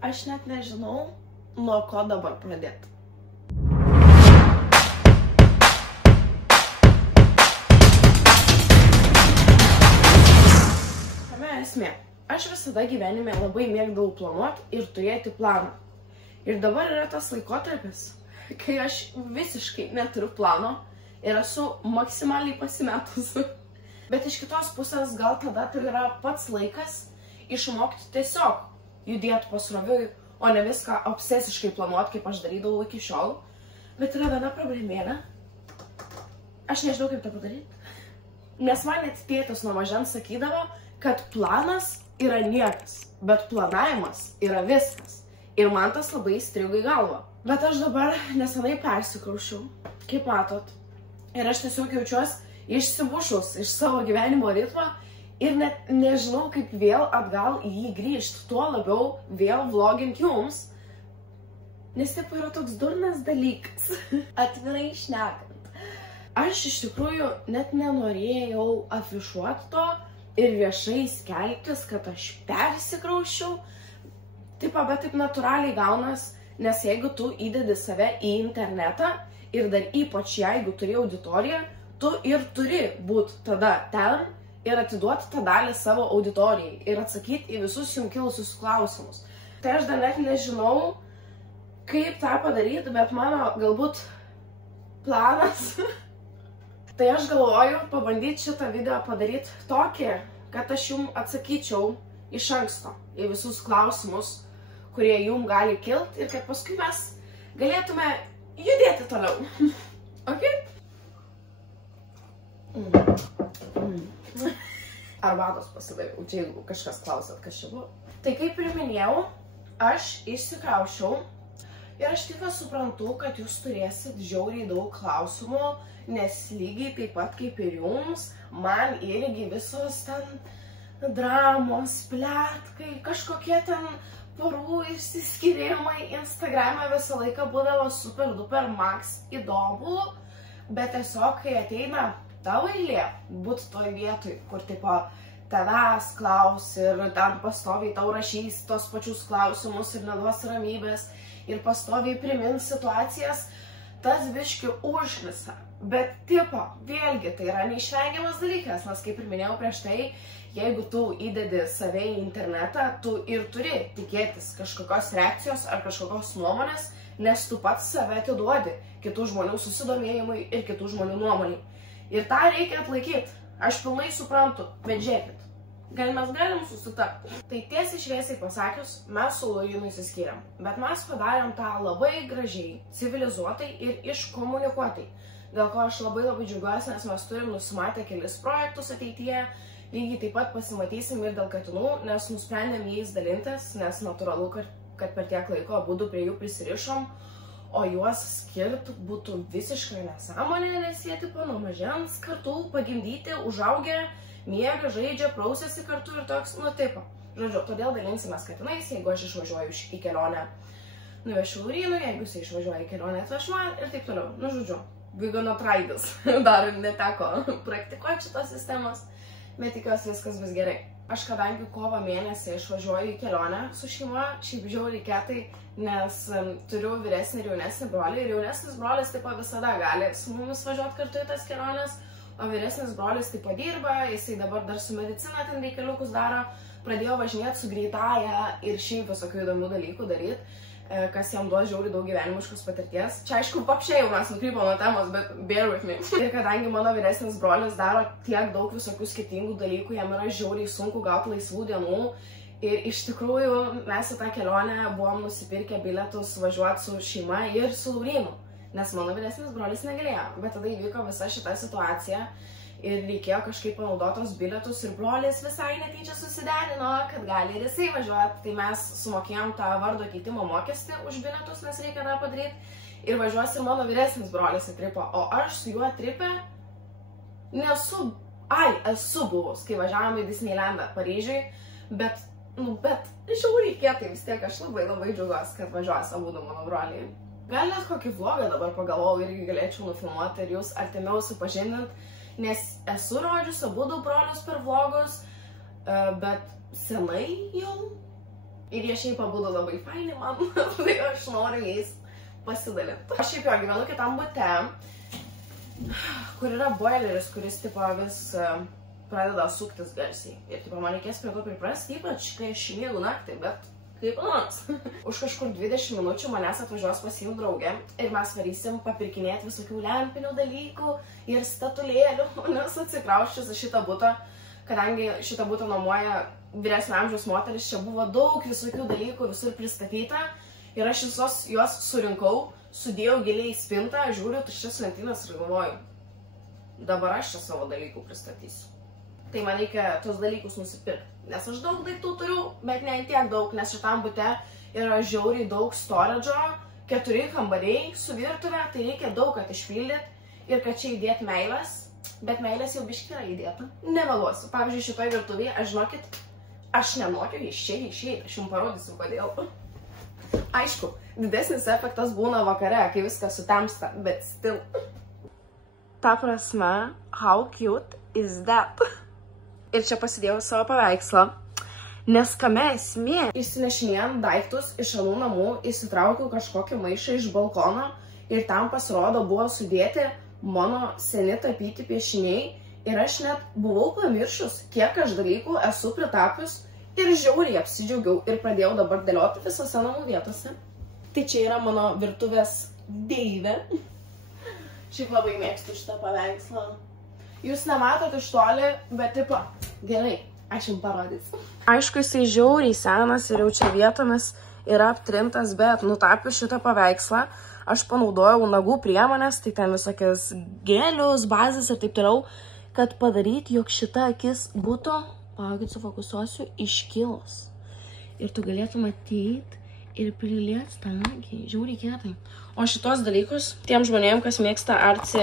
Aš net nežinau, nuo ko dabar pradėti. Tame esmė. Aš visada gyvenime labai mėgdavau planuoti ir turėti planą. Ir dabar yra tas laikotarpis, kai aš visiškai neturiu plano ir esu maksimaliai pasimetusi. Bet iš kitos pusės gal tada tai yra pats laikas išmokti tiesiog judėti pasroviui, o ne viską obsesiškai planuoti, kaip aš darydavau iki šiol. Bet yra viena problemėlė. Aš nežinau, kaip tą padaryti. Nes man net tėtis nuo mažens sakydavo, kad planas yra niekas, bet planavimas yra viskas. Ir man tas labai įstrigo į galvą. Bet aš dabar nesenai persikraušiau, kaip matot. Ir aš tiesiog jaučiuosi išsimušus iš savo gyvenimo ritmo ir net nežinau, kaip vėl atgal į jį grįžti. Tuo labiau vėl vlogint jums. Nes taip yra toks durnas dalykas. Atvirai šnekant. Aš iš tikrųjų net nenorėjau afišuoti to ir viešai skelbtis, kad aš persikraušiau. Bet taip natūraliai gaunas, nes jeigu tu įdedi save į internetą ir dar ypač jeigu turi auditoriją, tu ir turi būti tada ten ir atiduoti tą dalį savo auditorijai ir atsakyti į visus jums kilusius klausimus. Tai aš dar net nežinau, kaip tą padaryti, bet mano galbūt planas. Tai aš galvoju pabandyti šitą video padaryti tokį, kad aš jums atsakyčiau iš anksto į visus klausimus, kurie jums gali kilti ir kad paskui mes galėtume judėti toliau. Ok? Arbatos pasidariau, čia jeigu kažkas klausėt, kas čia buvo. Tai kaip ir minėjau, aš išsikraušiau ir aš tik suprantu, kad jūs turėsit žiauriai daug klausimų, nes lygiai taip pat kaip ir jums, man irgi visos ten dramos, pletkai, kažkokie ten porų išsiskyrimai Instagrame visą laiką būdavo super duper max įdomu, bet tiesiog kai ateina tavo eilė būt toj vietoj, kur tipo tavęs klaus ir ten pastoviai tau rašys tos pačius klausimus ir neduos ramybės ir pastoviai primins situacijas, tas biški užknisa. Bet tipo, vėlgi, tai yra neišvengiamas dalykas, nes kaip ir minėjau prieš tai, jeigu tu įdedi save į internetą, tu ir turi tikėtis kažkokios reakcijos ar kažkokios nuomonės, nes tu pats save atiduodi kitų žmonių susidomėjimui ir kitų žmonių nuomonei. Ir tą reikia atlaikyti. Aš pilnai suprantu, bet žiūrėkit. Gal mes galim susitarti? Tai tiesiai šviesiai pasakius, mes su Laurynu išsiskyrėm. Bet mes padarėm tą labai gražiai, civilizuotai ir iškomunikuotai. Dėl ko aš labai džiaugiuosi, nes mes turim nusimatę kelis projektus ateityje. Lygiai taip pat pasimatysim ir dėl katinų, nes nusprendėm jais dalintis, nes natūralu, kad per tiek laiko abudu prie jų prisirišom. O juos skirti būtų visiškai nesąmonė, nes jie tipo nuo mažens kartu pagimdyti, užaugę, miega, žaidžia, prausiasi kartu ir toks, nu taip. Žodžiu, todėl dalinsimės katinais, jeigu aš išvažiuoju į kelionę, nuvešiu Laurynui, jeigu jis išvažiuoja į kelionę, atveš man ir taip toliau. Nu žodžiu, we gonna try this. Dar neteko praktikuoti šitos sistemos, bet tikiuosi viskas bus gerai. Aš kadangi kovo mėnesį išvažiuoju į kelionę su šeima, šiaip žiauriai kietai, nes turiu vyresnį ir jaunesnį brolį. Ir jaunesnis brolis taip visada gali su mumis važiuoti kartu į tas keliones, o vyresnis brolis taip dirba, jisai dabar dar su medicina ten reikaliukus daro, pradėjo važinėti su greitąja ir šiaip visokių įdomių dalykų daryti, kas jam duos žiauriai daug gyvenimiškos patirties. Čia aišku, papšiai jau mes nukrypom nuo temos, bet bear with me. Ir kadangi mano vyresnis brolis daro tiek daug visokių skirtingų dalykų, jam yra žiauriai sunku gauti laisvų dienų. Ir iš tikrųjų mes į tą kelionę buvom nusipirkę bilietus važiuoti su šeima ir su Laurynu, nes mano vyresnis brolis negalėjo. Bet tada įvyko visa šita situacija ir reikėjo kažkaip panaudotos bilietus ir brolis visai netyčia susiderino, kad gali ir jisai važiuoti. Tai mes sumokėjom tą vardo keitimo mokestį už bilietus, nes reikia tą padaryti. Ir važiuos ir mano vyresnis brolis į tripą, o aš su juo tripę esu buvus, kai važiavome į Disneylandą Paryžiui, bet žiauriai kietai vis tiek aš labai džiaugiuosi, kad važiuos abudu mano broliai. Gal net kokį vlogą dabar pagalvojau irgi galėčiau nufilmuoti ir jūs artimiau supažindinti, nes esu rodžius abudu brolius per vlogus, bet senai jau Ir jie šiaip abudu labai faini man, tai aš noriu jais pasidalinti. Aš šiaip jo gyvenu kitam bute, kur yra boileris, kuris tipo vis pradeda suktis garsiai. Ir tipo man reikės prie to priprasti, ypač kai aš miegu naktį, bet kaip nors. Už kažkur 20 minučių manęs atvažiuos pasiimti draugė ir mes varysim papirkinėti visokių lempinių dalykų ir statulėlių, nes atsikrausčius šitą butą, kadangi šitą butą nuomoja vyresnio amžiaus moteris, čia buvo daug visokių dalykų visur pristatyta ir aš visos juos surinkau, sudėjau giliai į spintą, žiūriu tuščias lentynas ir galvoju, dabar aš čia savo dalykų pristatysiu. Tai man reikia tos dalykus nusipirkti. Nes aš daug daiktų turiu, bet ne tiek daug, nes šitam bute yra žiauriai daug storage'o, 4 kambariai su virtuve, tai reikia daug kad išpildyti ir kad čia įdėti meilės, bet meilės jau biški yra įdėta. Nemeluosiu. Pavyzdžiui, šitoj virtuvėje, aš žinokit, aš nenoriu išėjti, aš jums parodysiu kodėl. Aišku, didesnis efektas būna vakare, kai viskas sutemsta, bet still. Ta prasme, how cute is that? Ir čia pasidėjau savo paveikslą, nes kame esmė. Išsinešinėjant daiktus iš anų namų, įsitraukiau kažkokį maišą iš balkono ir tam pasirodo buvo sudėti mano seni tapyti piešiniai ir aš net buvau pamiršus, kiek aš dalykų esu pritapius ir žiauriai apsidžiaugiau ir pradėjau dabar dėlioti visose namų vietose. Tai čia yra mano virtuvės deivė. Šiaip labai mėgstu šitą paveikslą. Jūs nematot iš toli, bet tipo, gerai, aš jums parodysiu. Aišku, jisai žiauriai senas ir jau čia vietomis yra aptrintas, bet nutapiu šitą paveikslą, aš panaudojau nagų priemonės, tai ten visokias gelius, bazės ir taip toliau, kad padaryti, jog šita akis būtų, palaukit, sufokusuosiu, iškilus. Ir tu galėtum matyti ir prilėti tą akį, žiauriai kietai. O šitos dalykus, tiem žmonėm, kas mėgsta artsy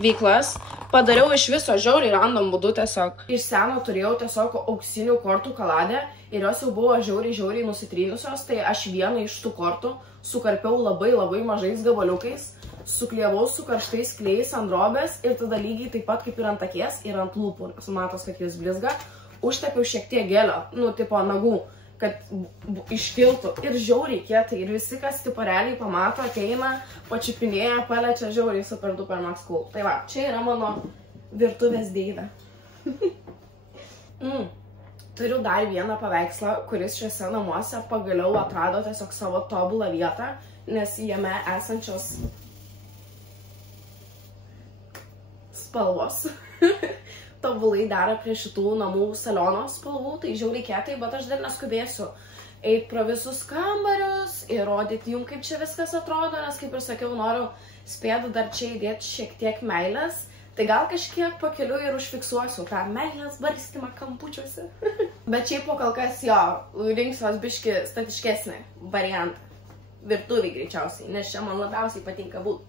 veiklas, padariau iš viso žiauriai random būdu tiesiog. Iš seno turėjau tiesiog auksinių kortų kaladę ir jos jau buvo žiauriai nusitrynusios, tai aš vieną iš tų kortų sukarpiau labai mažais gabaliukais, suklijavau su karštais klėjais ant drobės ir tada lygiai taip pat kaip ir ant akies ir ant lūpų, nes matos, kad jis blizga, užtepiau šiek tiek gelio, nu, tipo nagų, kad iškiltų ir žiauriai kietai ir visi, kas tipo realiai pamato, ateina, pačiupinėja, paliečia žiauriai super duper max cool. Tai va, čia yra mano virtuvės deivė. Turiu dar vieną paveikslą, kuris šiuose namuose pagaliau atrado tiesiog savo tobulą vietą, nes jame esančios spalvos tobulai dera prie šitų namų saliono spalvų, tai žiauriai kietai, bet aš dar neskubėsiu eiti pro visus kambarius ir rodyti jums, kaip čia viskas atrodo, nes kaip ir sakiau, noriu spėti dar čia įdėti šiek tiek meilės, tai gal kažkiek pakeliu ir užfiksuosiu tą meilės barstymą kampučiuose. Bet šiaip po kol kas jo, rinksiuos biški statiškesnį variantą, virtuviai greičiausiai, nes čia man labiausiai patinka būti.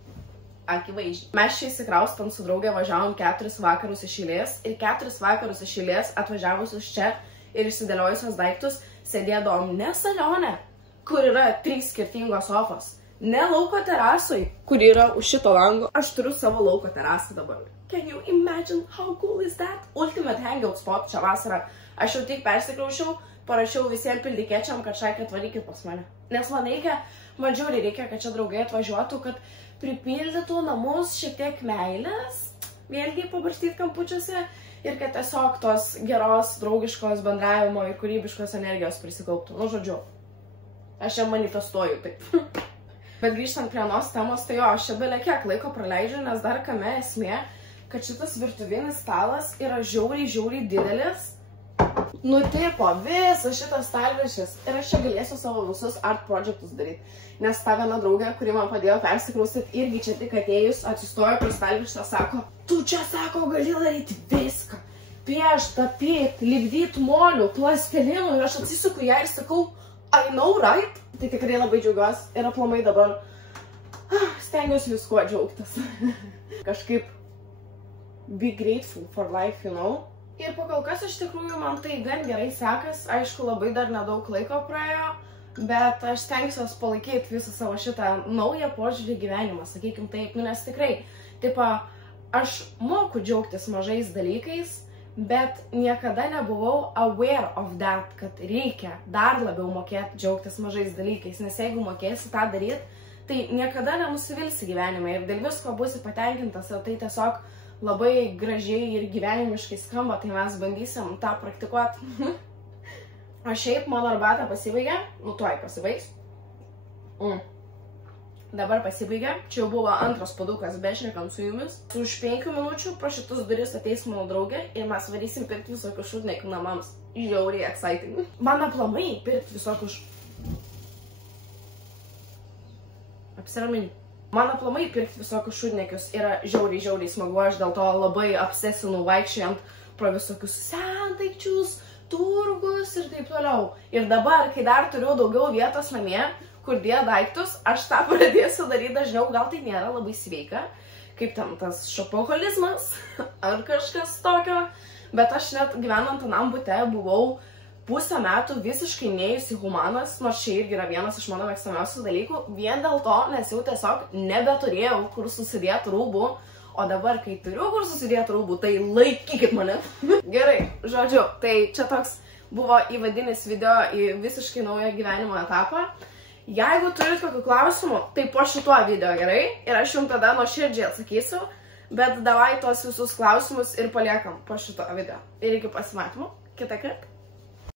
Akivaizdžiai. Mes čia įsikraustant su draugė važiavom 4 vakarus iš eilės ir 4 vakarus iš eilės atvažiavusius čia ir išsidėliojusios daiktus sėdėdavom ne salione, kur yra 3 skirtingos sofos, ne lauko terasoj, kur yra už šito lango. Aš turiu savo lauko terasą dabar. Can you imagine how cool is that? Ultimate hangout spot čia vasarą. Aš jau tik persikraušiau, parašiau visiems pildikėčiam, kad šaikė atvarykit pas mane. Nes man žiauriai reikia, kad čia draugai atvažiuotų, kad pripildytų namus šiek tiek meilės, vėlgi pabarstyti kampučiuose ir kad tiesiog tos geros, draugiškos bendravimo ir kūrybiškos energijos prisikauptų. Nu, žodžiu, aš čia manifestuoju taip. Bet grįžtant prie anos temos, tai jo, aš čia belė kiek laiko praleidžiu, nes dar kame esmė, kad šitas virtuvinis stalas yra žiauriai didelis. Nutipo visas šitas stalviršis ir aš čia galėsiu savo visus art projectus daryti. Nes ta viena draugė, kuri man padėjo persikraustyti, irgi čia tik atėjus, atsistojo prie stalviršio, sako, tu čia, sako, gali daryti viską. Piešt, tapyt, lipdyti molių, plastelinų ir aš atsisuku ją ir sakau, I know, right? Tai tikrai labai džiaugiuosi ir aplamai dabar stengiuosi viskuo džiaugtis. Kažkaip be grateful for life, you know? Ir po kol kas iš tikrųjų man tai gan gerai sekas, aišku, labai dar nedaug laiko praėjo, bet aš stengsiuos palaikyti visą savo šitą naują požiūrį gyvenimą, sakykim taip, nu nes tikrai, tipo, aš moku džiaugtis mažais dalykais, bet niekada nebuvau aware of that, kad reikia dar labiau mokėti džiaugtis mažais dalykais, nes jeigu mokėsi tą daryti, tai niekada nenusivilsi gyvenime ir dėl visko būsi patenkintas, ir tai tiesiog labai gražiai ir gyvenimiškai skamba, tai mes bandysim tą praktikuoti. O šiaip mano arbata pasibaigė, tuoj pasibaigs. Dabar pasibaigė, čia jau buvo antras padukas bešnekant su jumis. Už 5 minučių pro šitus duris ateis mano draugė ir mes varysim pirkti visokius šūdniekių namams. Žiauriai exciting. Man aplamai pirkti visokius... Apsiramini. Man aplamai pirkti visokius šūdniekius yra žiauriai smagu, aš dėl to labai obsesinu vaikščiojant pro visokius sendaikčius, turgus ir taip toliau. Ir dabar, kai dar turiu daugiau vietos namie, kur dėjo daiktus, aš tą pradėsiu daryti dažniau, gal tai nėra labai sveika, kaip ten tas šopoholizmas ar kažkas tokio, bet aš net gyvenant anam bute buvau pusę metų visiškai neėjusi humanas, nors čia irgi yra vienas iš mano mėgstamiausių dalykų, vien dėl to, nes jau tiesiog nebeturėjau kur susidėti rūbų, o dabar, kai turiu kur susidėti rūbų, tai laikykit mane. Gerai, žodžiu, tai čia toks buvo įvadinis video į visiškai naują gyvenimo etapą. Jeigu turit kokių klausimų, tai po šituo video, gerai? Ir aš jums tada nuoširdžiai atsakysiu, bet davai tuos visus klausimus ir paliekam po šito video. Ir iki pasimatymų kitą kartą.